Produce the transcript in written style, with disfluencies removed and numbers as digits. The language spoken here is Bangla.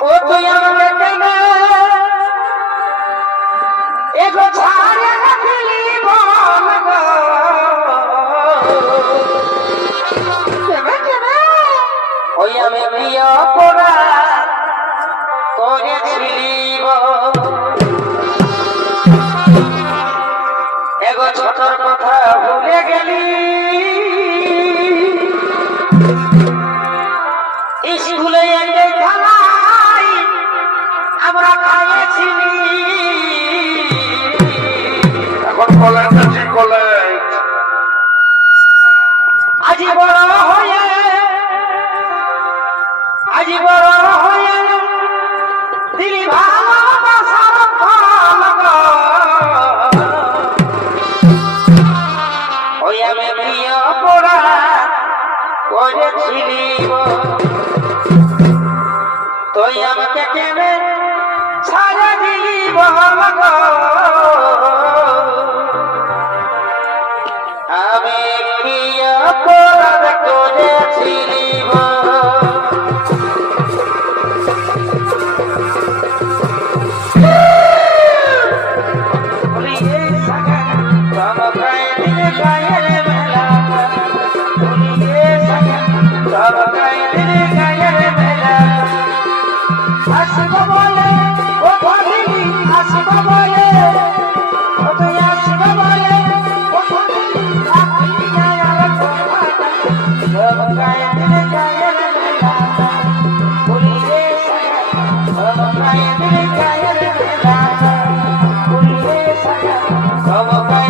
ও তুই আমাকে কেনে এগো ছাড়ে দিলি বল গো কেনে কেনে ওই আমি প্রিয় করা করেছিলি এগো ছোটর কথা ভুলে গেলি স্কুলে খেলাই আমরা খাইয়েছিলি এখন কলেজ আছে কলেজ আজি বড় হয়ে আজি বড় হয়ে দিলি ভালোবাসার ফল গো ওই আমি প্রিয় পড়া করেছিলি তুই আমাকে কেনে ছাড়া দিলি বল গো